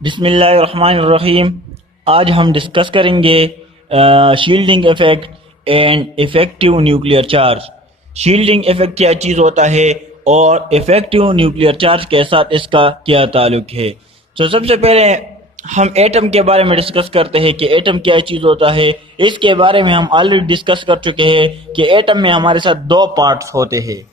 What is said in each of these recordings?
बिस्मिल्लाहिर्रहमानिर्रहीम। आज हम डिस्कस करेंगे shielding effect and effective nuclear charge. Shielding effect क्या चीज़ होता है और इफेक्टिव न्यूक्लियर चार्ज के साथ इसका क्या ताल्लुक है। तो सबसे पहले हम एटम के बारे में डिस्कस करते हैं कि एटम क्या चीज़ होता है। इसके बारे में हम ऑलरेडी डिस्कस कर चुके हैं कि एटम में हमारे साथ दो पार्ट्स होते हैं।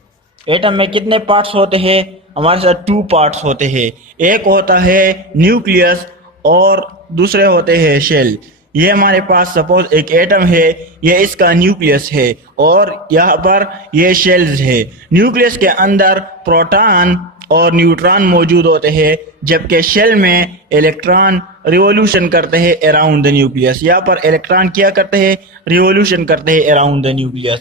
एटम में कितने पार्ट्स होते हैं? हमारे साथ टू पार्ट्स होते हैं। एक होता है न्यूक्लियस और दूसरे होते हैं शेल। ये हमारे पास सपोज एक एटम है, ये इसका न्यूक्लियस है और यहाँ पर ये शेल्स है। न्यूक्लियस के अंदर प्रोटॉन और न्यूट्रॉन मौजूद होते हैं, जबकि शेल में इलेक्ट्रॉन रिवोल्यूशन करते हैं अराउंड द न्यूक्लियस। यहाँ पर इलेक्ट्रॉन क्या करते हैं? रिवोल्यूशन करते हैं अराउंड द न्यूक्लियस।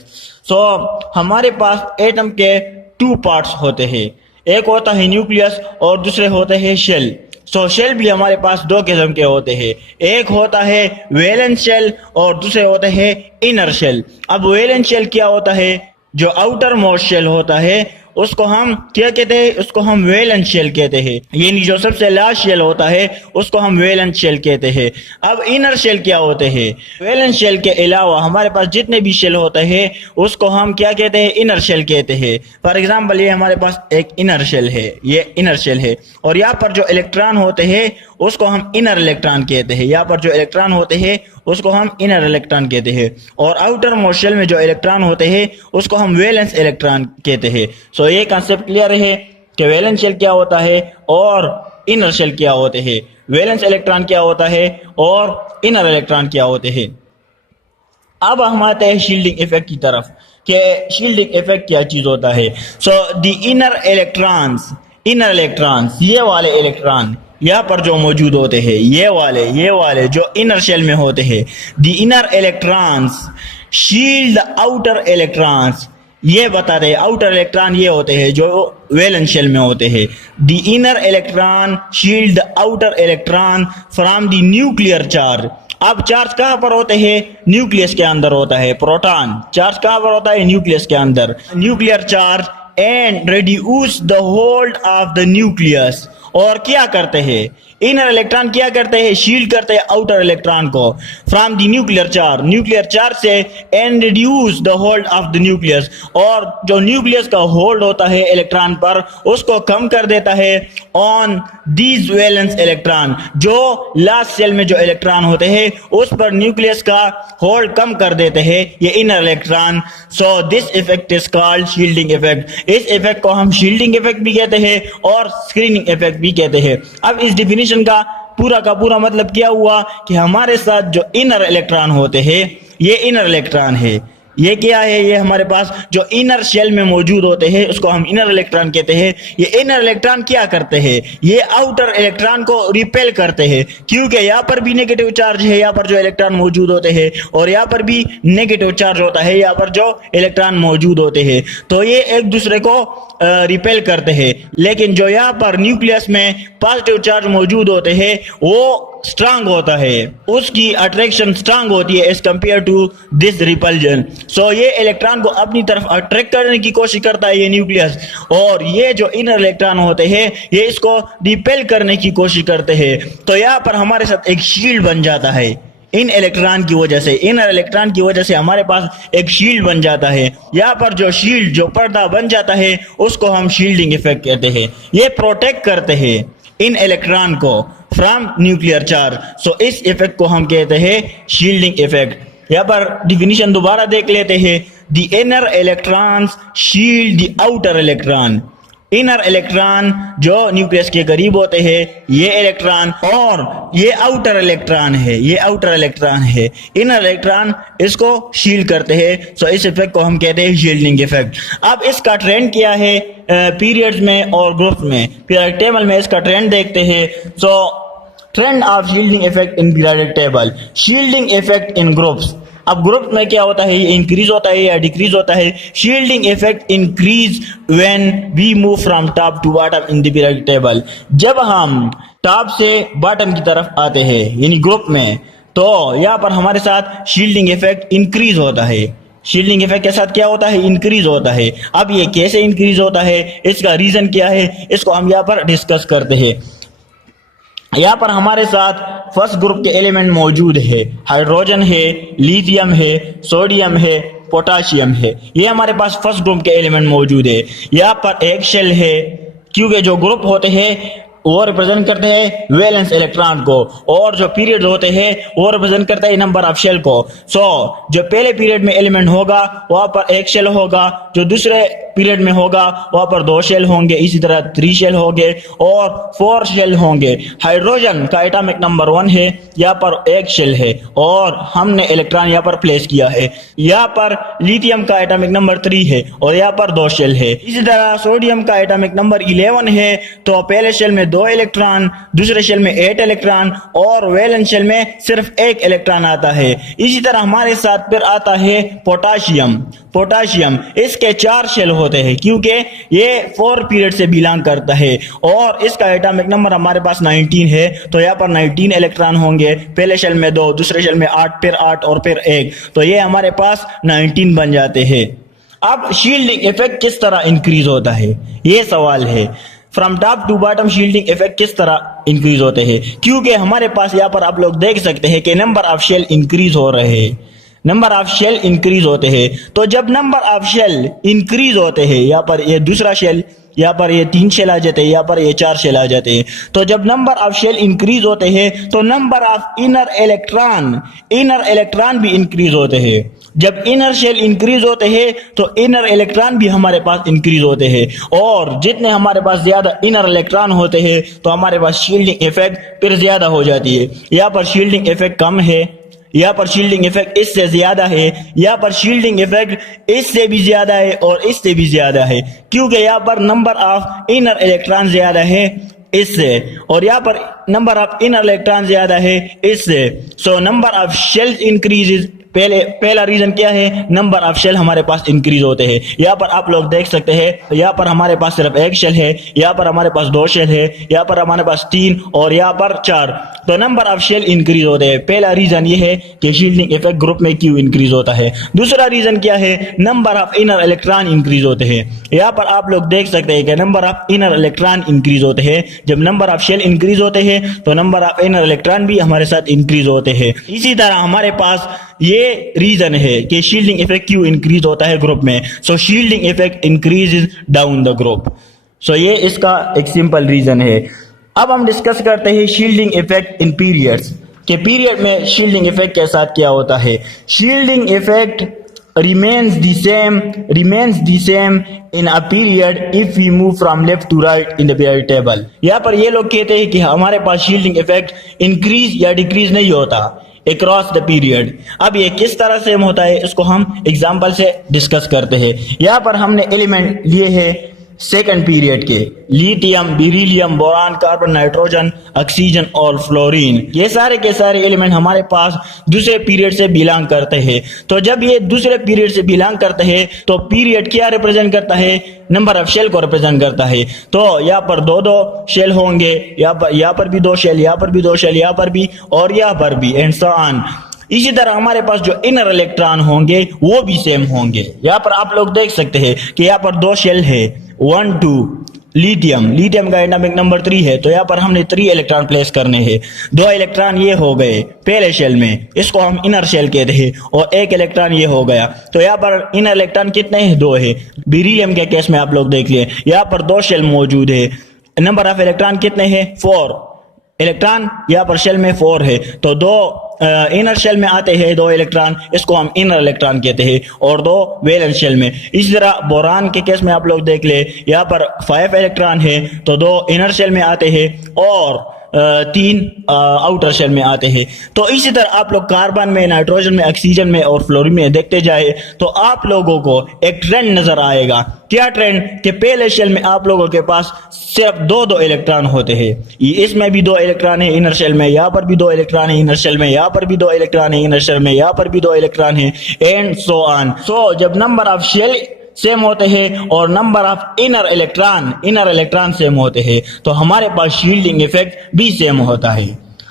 सो हमारे पास एटम के टू पार्ट्स होते हैं, एक होता है न्यूक्लियस और दूसरे होते हैं शेल। सो शेल भी हमारे पास दो किस्म के होते हैं, एक होता है वैलेंस शेल और दूसरे होते हैं इनर शेल। अब वैलेंस शेल क्या होता है? जो आउटर मोस्ट शेल होता है उसको हम क्या कहते हैं? उसको हम वैलेंस शेल कहते हैं। यानी जो सबसे लास्ट शेल होता है उसको हम वैलेंस शेल कहते हैं। अब इनर शेल क्या होते हैं? वैलेंस शेल के अलावा हमारे पास जितने भी शेल होते हैं उसको हम क्या कहते हैं? इनर शेल कहते हैं। फॉर एग्जांपल ये हमारे पास एक इनर शेल है, ये इनर शेल है और यहाँ पर जो इलेक्ट्रॉन होते हैं उसको हम इनर इलेक्ट्रॉन कहते हैं। यहाँ पर जो इलेक्ट्रॉन होते हैं उसको हम इनर इलेक्ट्रॉन कहते हैं और आउटर मोस्ट शेल में जो इलेक्ट्रॉन होते हैं उसको हम वैलेंस इलेक्ट्रॉन कहते हैं। सो ये कंसेप्ट क्लियर है कि वैलेंस शेल क्या होता है और इनर शेल क्या होते हैं, वैलेंस इलेक्ट्रॉन क्या होता है और इनर इलेक्ट्रॉन क्या होते हैं। अब हम आते हैं शील्डिंग इफेक्ट की तरफ कि शील्डिंग इफेक्ट क्या चीज होता है। सो द इनर इलेक्ट्रॉन्स ये वाले इलेक्ट्रॉन यहाँ पर जो मौजूद होते हैं, ये वाले जो इनर शेल में होते हैं, the inner electrons shield outer electrons. ये बताते हैं आउटर इलेक्ट्रॉन ये होते हैं जो वैलेंस शेल में होते हैं। The inner electron shield outer electron from the nuclear charge. अब चार्ज कहाँ पर होते हैं? न्यूक्लियस के अंदर होता है। प्रोटॉन चार्ज कहाँ पर होता है? न्यूक्लियस के अंदर। Nuclear charge and reduce the hold of the nucleus. और क्या करते हैं? इनर इलेक्ट्रॉन क्या करते हैं? शील्ड करते हैं आउटर इलेक्ट्रॉन को फ्रॉम द न्यूक्लियर चार्ज से and reduce the hold of the nucleus. और जो न्यूक्लियस का होल्ड होता है इलेक्ट्रॉन पर उसको कम कर देता है ऑन दीज वैलेंस इलेक्ट्रॉन। जो लास्ट शेल में जो इलेक्ट्रॉन होते हैं उस पर न्यूक्लियस का होल्ड कम कर देते हैं ये inner electron. So this effect is called shielding effect. इस इफेक्ट को हम शील्डिंग इफेक्ट भी कहते हैं और स्क्रीनिंग इफेक्ट भी कहते हैं। अब इस डिफिनीशन का पूरा मतलब क्या हुआ कि हमारे साथ जो इनर इलेक्ट्रॉन होते हैं ये इनर इलेक्ट्रॉन है। ये क्या है? ये हमारे पास जो इनर शेल में मौजूद होते हैं उसको हम इनर इलेक्ट्रॉन कहते हैं। ये इनर इलेक्ट्रॉन क्या करते हैं? ये आउटर इलेक्ट्रॉन को रिपेल करते हैं, क्योंकि यहाँ पर भी नेगेटिव चार्ज है, यहाँ पर जो इलेक्ट्रॉन मौजूद होते हैं, और यहाँ पर भी नेगेटिव चार्ज होता है, यहाँ पर जो इलेक्ट्रॉन मौजूद होते हैं। तो ये एक दूसरे को रिपेल करते हैं। लेकिन जो यहाँ पर न्यूक्लियस में पॉजिटिव चार्ज मौजूद होते हैं वो स्ट्रांग होता है, उसकी अट्रैक्शन स्ट्रांग होती है as compare to this repulsion. So ये इलेक्ट्रॉन को अपनी तरफ अट्रैक्ट करने की कोशिश करता है ये न्यूक्लियस, और ये जो इनर इलेक्ट्रॉन होते हैं ये इसको रिपेल करने की कोशिश करते हैं। तो यहाँ पर हमारे साथ एक शील्ड बन जाता है इन इलेक्ट्रॉन की वजह से, इनर इलेक्ट्रॉन की वजह से हमारे पास एक शील्ड बन जाता है। यहाँ पर जो शील्ड जो पर्दा बन जाता है उसको हम शील्डिंग इफेक्ट कहते हैं। ये प्रोटेक्ट करते हैं इन इलेक्ट्रॉन को फ्रॉम न्यूक्लियर चार्ज। सो इस इफेक्ट को हम कहते हैं शील्डिंग इफेक्ट। यहाँ पर डिफिनीशन दोबारा देख लेते हैं। The inner electrons shield the outer electron. Inner electron जो न्यूक्लियस के करीब होते हैं ये इलेक्ट्रॉन, और ये आउटर इलेक्ट्रॉन है, ये आउटर इलेक्ट्रॉन है। इनर इलेक्ट्रॉन इसको शील्ड करते हैं। सो इस इफेक्ट को हम कहते हैं शील्डिंग इफेक्ट। अब इसका ट्रेंड क्या है पीरियड्स में और ग्रुप्स में? पीरियडिक टेबल में इसका ट्रेंड देखते हैं। सो trend of shielding effect in periodic table. Shielding effect in groups. अब ग्रुप में क्या होता है? ये इंक्रीज होता है या डिक्रीज होता है? Shielding effect increase when we move from top to bottom in the periodic table. जब हम टॉप से बॉटम की तरफ आते हैं यानी ग्रुप में, तो यहाँ पर हमारे साथ शील्डिंग इफेक्ट इंक्रीज होता है। शील्डिंग इफेक्ट के साथ क्या होता है? इंक्रीज होता है। अब ये कैसे इंक्रीज होता है, इसका रीजन क्या है, इसको हम यहाँ पर डिस्कस करते हैं। यहाँ पर हमारे साथ फर्स्ट ग्रुप के एलिमेंट मौजूद है, हाइड्रोजन है, लिथियम है, सोडियम है, पोटाशियम है। ये हमारे पास फर्स्ट ग्रुप के एलिमेंट मौजूद है। यहाँ पर एक शेल है, क्योंकि जो ग्रुप होते हैं वो रिप्रेजेंट करते हैं वैलेंस इलेक्ट्रॉन को, और जो पीरियड होते हैं वो रिप्रेजेंट करते हैं नंबर ऑफ शेल को। जो पहले पीरियड में एलिमेंट होगा वहां पर एक शेल होगा, जो दूसरे पीरियड में होगा वहां पर 2 शेल होंगे, इसी तरह 3 शेल होंगे और 4 शेल होंगे। हाइड्रोजन का एटॉमिक नंबर 1 है, यहाँ पर एक शेल है और हमने इलेक्ट्रॉन यहाँ पर प्लेस किया है। यहाँ पर लिथियम का एटॉमिक नंबर 3 है और यहाँ पर 2 शेल है। इसी तरह सोडियम का एटॉमिक नंबर 11 है, तो पहले शेल में 2 इलेक्ट्रॉन, दूसरे शेल में 8 इलेक्ट्रॉन और वैलेंस शेल में सिर्फ 1 इलेक्ट्रॉन आता है। इसी तरह हमारे साथ फिर आता है पोटाशियम, इसके 4 शेल होते हैं, क्योंकि ये 4 पीरियड से बिलोंग करता है और इसका एटॉमिक नंबर हमारे पास 19 है, तो यहाँ पर 19 इलेक्ट्रॉन होंगे। पहले शेल में 2, दूसरे शेल में 8, फिर 8 और फिर 1, तो ये हमारे पास 19 बन जाते हैं। अब शील्डिंग इफेक्ट किस तरह इंक्रीज होता है, ये सवाल है। From top to bottom shielding effect किस तरह इंक्रीज होते हैं, क्योंकि हमारे पास यहाँ पर आप लोग देख सकते हैं कि नंबर ऑफ शेल इंक्रीज हो रहे हैं, नंबर ऑफ शेल इंक्रीज होते हैं। तो जब नंबर ऑफ शेल इंक्रीज होते हैं, यहाँ पर ये दूसरा शेल, यहाँ पर ये 3 शेल आ जाते हैं, यहाँ पर ये 4 शेल आ जाते हैं। तो जब नंबर ऑफ शेल इंक्रीज होते हैं तो नंबर ऑफ इनर इलेक्ट्रॉन भी इंक्रीज होते हैं। जब इनर शेल इंक्रीज होते हैं तो इनर इलेक्ट्रॉन भी हमारे पास इंक्रीज होते हैं, और जितने हमारे पास ज्यादा इनर इलेक्ट्रॉन होते हैं तो हमारे पास शील्डिंग इफेक्ट फिर ज्यादा हो जाती है। यहाँ पर शील्डिंग इफेक्ट कम है, यहाँ पर शील्डिंग इफेक्ट इससे ज्यादा है, यहाँ पर शील्डिंग इफेक्ट इससे भी ज्यादा है और इससे भी ज्यादा है, क्योंकि यहाँ पर नंबर ऑफ इनर इलेक्ट्रॉन ज्यादा है इससे, और यहाँ पर नंबर ऑफ इनर इलेक्ट्रॉन ज्यादा है इससे। So number of shells increases. पहला रीजन क्या है, नंबर ऑफ शेल हमारे पास इंक्रीज होते हैं। यहाँ पर आप लोग देख सकते हैं, यहाँ पर हमारे पास सिर्फ 1 शेल है, यहाँ पर हमारे पास 2 शेल है, यहाँ पर हमारे पास 3 और यहाँ पर 4, तो नंबर ऑफ शेल इंक्रीज होते हैं। पहला रीजन ये है कि शील्डिंग इफेक्ट ग्रुप में क्यों इंक्रीज होता है। दूसरा रीजन क्या है, number of inner electron increase होते हैं। यहाँ पर आप लोग देख सकते हैं कि number of inner electron increase होते हैं। जब नंबर ऑफ शेल इंक्रीज होते हैं तो नंबर ऑफ इनर इलेक्ट्रॉन भी हमारे साथ इंक्रीज होते हैं। इसी तरह हमारे पास ये रीजन है कि शील्डिंग इफेक्ट क्यों इंक्रीज होता है ग्रुप में। So shielding effect increases down the group. So ये इसका एक सिंपल रीजन है। अब हम डिस्कस करते हैं शील्डिंग इफेक्ट इन पीरियड्स, के पीरियड में शील्डिंग इफेक्ट के साथ क्या होता है। Shielding effect remains the same in a period if we move from left to right in the periodic table। यहाँ पर ये लोग कहते हैं कि हमारे पास शील्डिंग इफेक्ट इंक्रीज या डिक्रीज नहीं होता अक्रॉस द पीरियड। अब ये किस तरह से होता है इसको हम एग्जांपल से डिस्कस करते हैं। यहाँ पर हमने एलिमेंट लिए हैं सेकंड पीरियड के, lithium, beryllium, boron, carbon, nitrogen, oxygen और फ्लोरीन। ये सारे के सारे एलिमेंट हमारे पास दूसरे पीरियड से बिलोंग करते हैं। तो जब ये दूसरे पीरियड से बिलोंग करते हैं तो पीरियड क्या रिप्रेजेंट करता है, नंबर ऑफ शेल को रिप्रेजेंट करता है। तो यहाँ पर 2 शेल होंगे, यहाँ पर भी 2 शेल, यहाँ पर भी 2 शेल, यहाँ पर भी और यहाँ पर भी, एंड सो ऑन। इसी तरह हमारे पास जो इनर इलेक्ट्रॉन होंगे वो भी सेम होंगे। यहाँ पर आप लोग देख सकते हैं कि यहाँ पर 2 शेल है, 1 2। लिथियम का एटॉमिक नंबर 3 है, तो यहाँ पर हमने 3 इलेक्ट्रॉन प्लेस करने हैं। 2 इलेक्ट्रॉन ये हो गए पहले शेल में, इसको हम इनर शेल कहते हैं, और 1 इलेक्ट्रॉन ये हो गया। तो यहाँ पर इनर इलेक्ट्रॉन कितने हैं, 2 है। बेरिलियम के केस में आप लोग देख लिए, यहाँ पर 2 शेल मौजूद है। नंबर ऑफ इलेक्ट्रॉन कितने हैं, 4 इलेक्ट्रॉन, यहाँ पर शेल में 4 है। तो 2 इनर शेल में आते हैं 2 इलेक्ट्रॉन, इसको हम इनर इलेक्ट्रॉन कहते हैं, और 2 वैलेंस शेल में। इसी तरह बोरान के केस में आप लोग देख ले, यहाँ पर 5 इलेक्ट्रॉन है, तो 2 इनर शेल में आते हैं और 3 आउटर शेल में आते हैं। तो इसी तरह आप लोग कार्बन में, नाइट्रोजन में, ऑक्सीजन में और फ्लोरीन में देखते जाए तो आप लोगों को एक ट्रेंड नजर आएगा। क्या ट्रेंड, कि पहले शेल में आप लोगों के पास सिर्फ 2 इलेक्ट्रॉन होते हैं। इसमें भी 2 इलेक्ट्रॉन है इनर शेल में, यहाँ पर भी 2 इलेक्ट्रॉन है इनर शेल में, यहाँ पर भी 2 इलेक्ट्रॉन है इनर शेल में, यहाँ पर भी 2 इलेक्ट्रॉन है, एंड सो ऑन। सो जब नंबर ऑफ शेल सेम होते हैं और number of inner electron same होते हैं तो हमारे पास शील्डिंग इफेक्ट भी सेम होता है।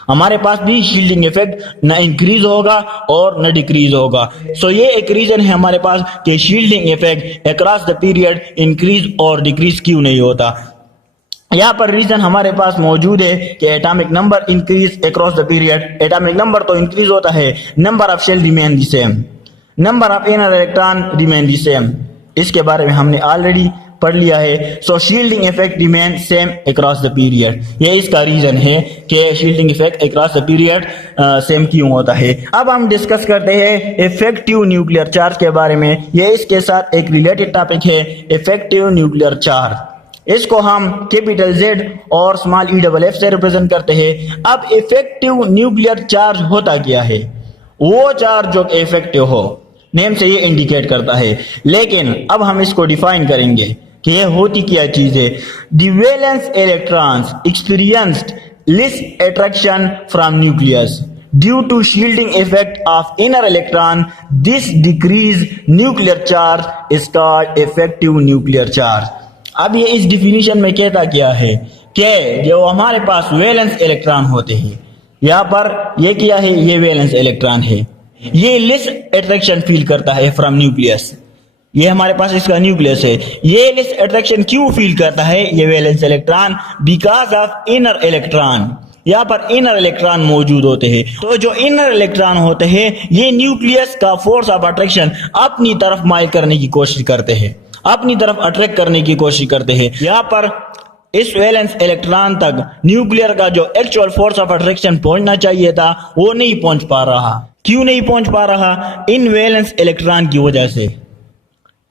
हमारे पास भी शील्डिंग इफेक्ट न इंक्रीज होगा और न डिक्रीज होगा। सो ये एक रीजन है हमारे पास कि shielding effect across the period increase और डिक्रीज क्यों नहीं होता। यहाँ पर रीजन हमारे पास मौजूद है कि atomic number increase across the period. Atomic number तो इंक्रीज होता है, number of shell remain the same, number of inner electron remain the same. इसके बारे में हमने ऑलरेडी पढ़ लिया है। So shielding effect remain same across the period, ये इसका रीजन है कि shielding effect across the period same क्यों होता है। अब हम डिस्कस करते हैं इफेक्टिव न्यूक्लियर चार्ज के बारे में। ये इसके साथ एक रिलेटेड टॉपिक है, इफेक्टिव न्यूक्लियर चार्ज। इसको हम कैपिटल Z और स्मॉल EFF से रिप्रेजेंट करते हैं। अब इफेक्टिव न्यूक्लियर चार्ज होता क्या है? वो चार्ज जो इफेक्टिव हो, नेम से ये इंडिकेट करता है। लेकिन अब हम इसको डिफाइन करेंगे कि ये होती क्या चीज है। The valence electrons experienced less attraction from nucleus due to shielding effect of inner electron, this decrease nuclear charge is called effective nuclear charge. अब ये इस डिफिनीशन में कहता क्या है कि जो हमारे पास वैलेंस इलेक्ट्रॉन होते हैं, यहाँ पर ये क्या है, ये वैलेंस इलेक्ट्रॉन है, ये लेस अट्रैक्शन फील करता है फ्रॉम न्यूक्लियस। ये हमारे पास इसका न्यूक्लियस है। ये लेस अट्रैक्शन क्यों फील करता है ये valence electron? Because of inner electron. यहाँ पर इनर इलेक्ट्रॉन मौजूद होते हैं। तो जो इनर इलेक्ट्रॉन होते हैं ये न्यूक्लियस का फोर्स ऑफ अट्रैक्शन अपनी तरफ माइल करने की कोशिश करते हैं, अपनी तरफ अट्रैक्ट करने की कोशिश करते हैं। यहाँ पर इस वैलेंस इलेक्ट्रॉन तक न्यूक्लियर का जो एक्चुअल फोर्स ऑफ अट्रैक्शन पहुंचना चाहिए था वो नहीं पहुंच पा रहा। क्यों नहीं पहुंच पा रहा? इन वैलेंस इलेक्ट्रॉन की वजह से,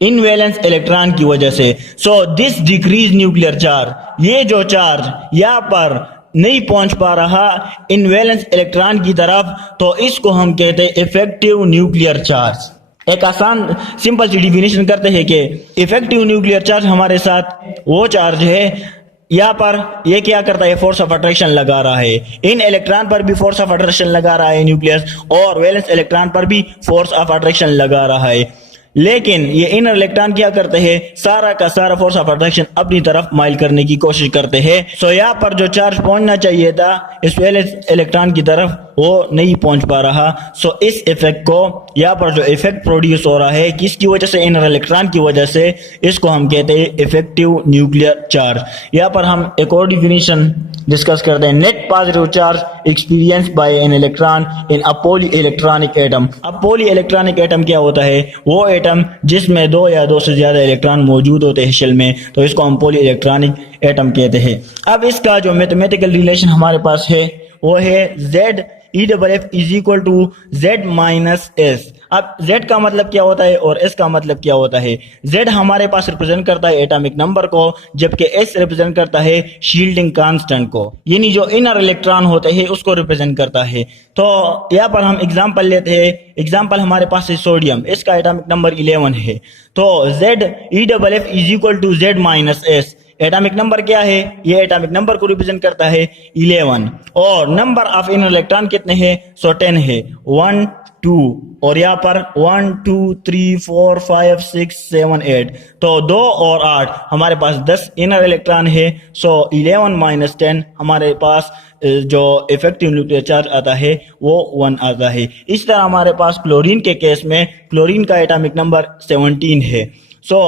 इन वैलेंस इलेक्ट्रॉन की वजह से। So this decrease nuclear charge, ये जो चार्ज यहाँ पर नहीं पहुंच पा रहा इन वैलेंस इलेक्ट्रॉन की तरफ, तो इसको हम कहते हैं इफेक्टिव न्यूक्लियर चार्ज। एक आसान सिंपल सी डिफिनेशन करते हैं कि इफेक्टिव न्यूक्लियर चार्ज हमारे साथ वो चार्ज है, यहाँ पर ये क्या करता है, फोर्स ऑफ अट्रैक्शन लगा रहा है। इन इलेक्ट्रॉन पर भी फोर्स ऑफ अट्रैक्शन लगा रहा है न्यूक्लियस, और वैलेंस इलेक्ट्रॉन पर भी फोर्स ऑफ अट्रैक्शन लगा रहा है। लेकिन ये इनर इलेक्ट्रॉन क्या करते हैं, सारा का सारा फोर्स ऑफ अट्रैक्शन अपनी तरफ माइल करने की कोशिश करते हैं। सो यहाँ पर जो चार्ज पहुंचना चाहिए था इस वैलेंस इलेक्ट्रॉन की तरफ वो नहीं पहुंच पा रहा। सो इस इफेक्ट को, यहाँ पर जो इफेक्ट प्रोड्यूस हो रहा है किसकी वजह से, इनर इलेक्ट्रॉन की वजह से, इसको हम कहते हैं इफेक्टिव न्यूक्लियर चार्ज। यहाँ पर हम एक और डिफिनीशन डिस्कस करते हैं, net positive charge experience by an electron in a poly electronic atom. अब पॉली इलेक्ट्रॉनिक एटम क्या होता है? वो एटम जिसमें दो या दो से ज्यादा इलेक्ट्रॉन मौजूद होते हैं शेल में, तो इसको हम पॉली इलेक्ट्रॉनिक एटम कहते हैं। अब इसका जो मैथमेटिकल रिलेशन हमारे पास है वो है ZEFF is equal to Z minus S। अब Z का मतलब क्या होता है और S का मतलब क्या होता है? Z हमारे पास रिप्रेजेंट करता है एटॉमिक नंबर को, जबकि S रिप्रेजेंट करता है शील्डिंग कांस्टेंट को, यानी जो इनर इलेक्ट्रॉन होते हैं उसको रिप्रेजेंट करता है। तो यहाँ पर हम एग्जांपल लेते हैं। एग्जांपल हमारे पास है सोडियम, इसका एटॉमिक नंबर 11 है। तो ZEFF is equal to Z minus S। Atomic number क्या है? ये एटॉमिक नंबर को रिप्रेजेंट करता है 11, और नंबर ऑफ इनर इलेक्ट्रॉन कितने हैं? सो 10 है, 1 2, और यहाँ पर 1 2 3 4 5 6 7 8, तो 2 और 8 हमारे पास 10 इनर इलेक्ट्रॉन है। सो 11 माइनस 10 हमारे पास जो इफेक्टिव न्यूक्लियर चार्ज आता है वो 1 आता है। इस तरह हमारे पास क्लोरीन के केस में क्लोरीन का एटॉमिक नंबर 17 है। सो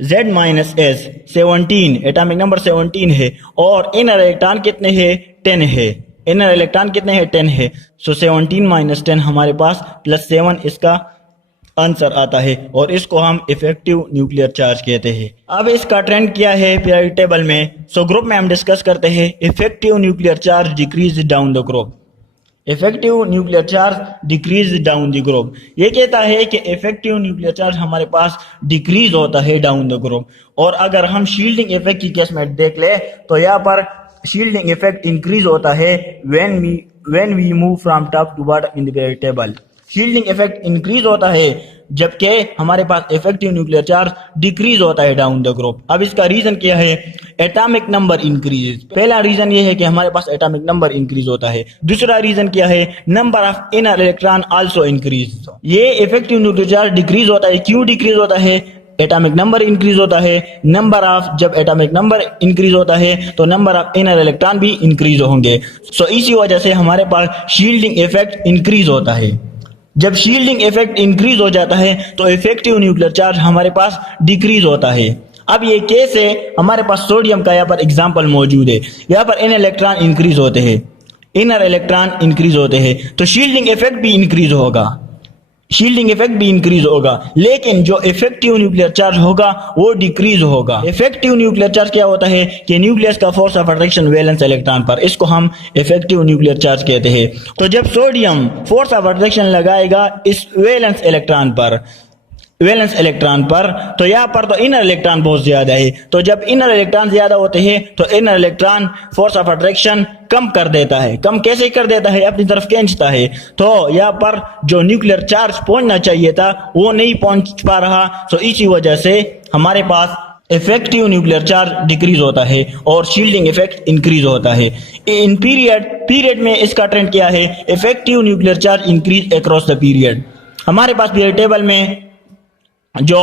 Z minus S 17, atomic number 17 है, और इनर इलेक्ट्रॉन कितने हैं? 10 है। इनर इलेक्ट्रॉन कितने हैं? 10 है। सो 17 माइनस 10 हमारे पास प्लस 7 इसका आंसर आता है, और इसको हम इफेक्टिव न्यूक्लियर चार्ज कहते हैं। अब इसका ट्रेंड क्या है पीरियोडिक टेबल में? सो ग्रुप में हम डिस्कस करते हैं effective nuclear charge decrease down the group. Effective nuclear charge decrease down the group, ये कहता है कि इफेक्टिव न्यूक्लियर चार्ज हमारे पास डिक्रीज होता है डाउन द ग्रुप। और अगर हम शील्डिंग इफेक्ट की केस में देख ले तो यहाँ पर शील्डिंग इफेक्ट इंक्रीज होता है when we move from top to bottom in the periodic table. Shielding effect increase होता है जबकि हमारे पास इफेक्टिव न्यूक्लियर चार्ज डिक्रीज होता है डाउन द ग्रुप। अब इसका रीजन क्या है? Atomic number increase. पहला रीजन ये है कि हमारे पास एटॉमिक नंबर इंक्रीज होता है। दूसरा रीजन क्या है? Number of inner electron also increase. ये इफेक्टिव न्यूक्लियर चार्ज डिक्रीज होता है। क्यों डिक्रीज होता है? एटॉमिक नंबर इंक्रीज होता है। नंबर ऑफ, जब एटॉमिक नंबर इंक्रीज होता है तो नंबर ऑफ इनर इलेक्ट्रॉन भी इंक्रीज होंगे। सो इसी वजह से हमारे पास शील्डिंग इफेक्ट इंक्रीज होता है। जब शील्डिंग इफेक्ट इंक्रीज हो जाता है तो इफेक्टिव न्यूक्लियर चार्ज हमारे पास डिक्रीज होता है। अब ये केस है, हमारे पास सोडियम का यहाँ पर एग्जाम्पल मौजूद है। यहाँ पर इन इलेक्ट्रॉन इंक्रीज होते हैं, इनर इलेक्ट्रॉन इंक्रीज होते हैं, तो शील्डिंग इफेक्ट भी इंक्रीज होगा, शील्डिंग इफेक्ट भी इंक्रीज होगा, लेकिन जो इफेक्टिव न्यूक्लियर चार्ज होगा वो डिक्रीज होगा। इफेक्टिव न्यूक्लियर चार्ज क्या होता है कि न्यूक्लियस का force of attraction valence electron पर, इसको हम इफेक्टिव न्यूक्लियर चार्ज कहते हैं। तो जब सोडियम फोर्स ऑफ अट्रैक्शन लगाएगा इस वैलेंस इलेक्ट्रॉन पर, तो यहाँ पर तो इनर इलेक्ट्रॉन बहुत ज्यादा है, तो जब इनर इलेक्ट्रॉन ज्यादा होते हैं तो inner electron force of attraction कम कर देता है। कम कैसे कर देता है? अपनी तरफ खींचता है। तो यहाँ पर जो न्यूक्लियर चार्ज पहुंचना चाहिए था वो नहीं पहुंच पा रहा, तो इसी वजह से हमारे पास इफेक्टिव न्यूक्लियर चार्ज डिक्रीज होता है और शील्डिंग इफेक्ट इंक्रीज होता है। इन पीरियड में इसका ट्रेंड क्या है? Effective nuclear charge increase across the period. हमारे पास पीरियड टेबल में जो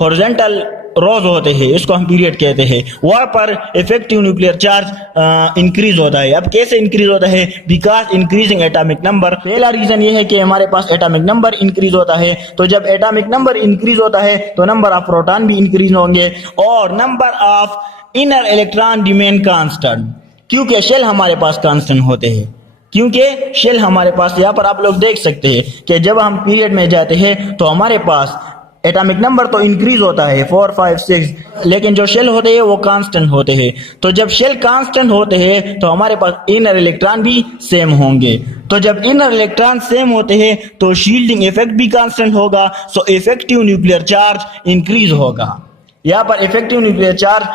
हॉरिजॉन्टल रोज होते हैं इसको हम पीरियड कहते हैं, वहां पर इफेक्टिव न्यूक्लियर चार्ज इंक्रीज होता है। अब कैसे इंक्रीज होता है? Because increasing atomic number. पहला रीजन ये है कि हमारे पास एटॉमिक नंबर इंक्रीज होता है, तो जब एटॉमिक नंबर इंक्रीज होता है तो नंबर ऑफ प्रोटॉन भी इंक्रीज होंगे और number of inner electron remain constant, क्योंकि शेल हमारे पास कांस्टेंट होते हैं, क्योंकि शेल हमारे पास, यहाँ पर आप लोग देख सकते हैं कि जब हम पीरियड में जाते हैं तो हमारे पास एटॉमिक नंबर तो इंक्रीज होता है 4, 5, 6, लेकिन जो शेल होते हैं वो कांस्टेंट होते हैं। तो जब शेल कांस्टेंट होते हैं तो हमारे पास इनर इलेक्ट्रॉन भी सेम होंगे, तो जब इनर इलेक्ट्रॉन सेम होते हैं तो शील्डिंग इफेक्ट भी कांस्टेंट होगा, so effective nuclear charge increase होगा। यहाँ पर इफेक्टिव न्यूक्लियर चार्ज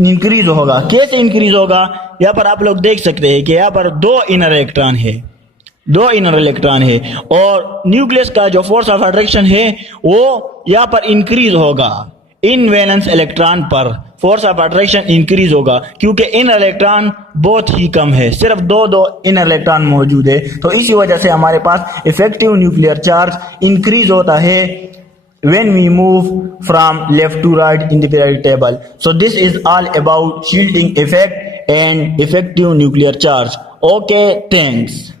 इंक्रीज होगा। कैसे इंक्रीज होगा? यहाँ पर आप लोग देख सकते हैं कि यहाँ पर दो इनर इलेक्ट्रॉन है और न्यूक्लियस का जो फोर्स ऑफ अट्रैक्शन है वो यहाँ पर इंक्रीज होगा। इन वैलेंस इलेक्ट्रॉन पर फोर्स ऑफ अट्रैक्शन इंक्रीज होगा क्योंकि इनर इलेक्ट्रॉन बहुत ही कम है, सिर्फ दो इनर इलेक्ट्रॉन मौजूद है, तो इसी वजह से हमारे पास इफेक्टिव न्यूक्लियर चार्ज इंक्रीज होता है when we move from left to right in the periodic table. So this is all about shielding effect and effective nuclear charge. Okay, thanks.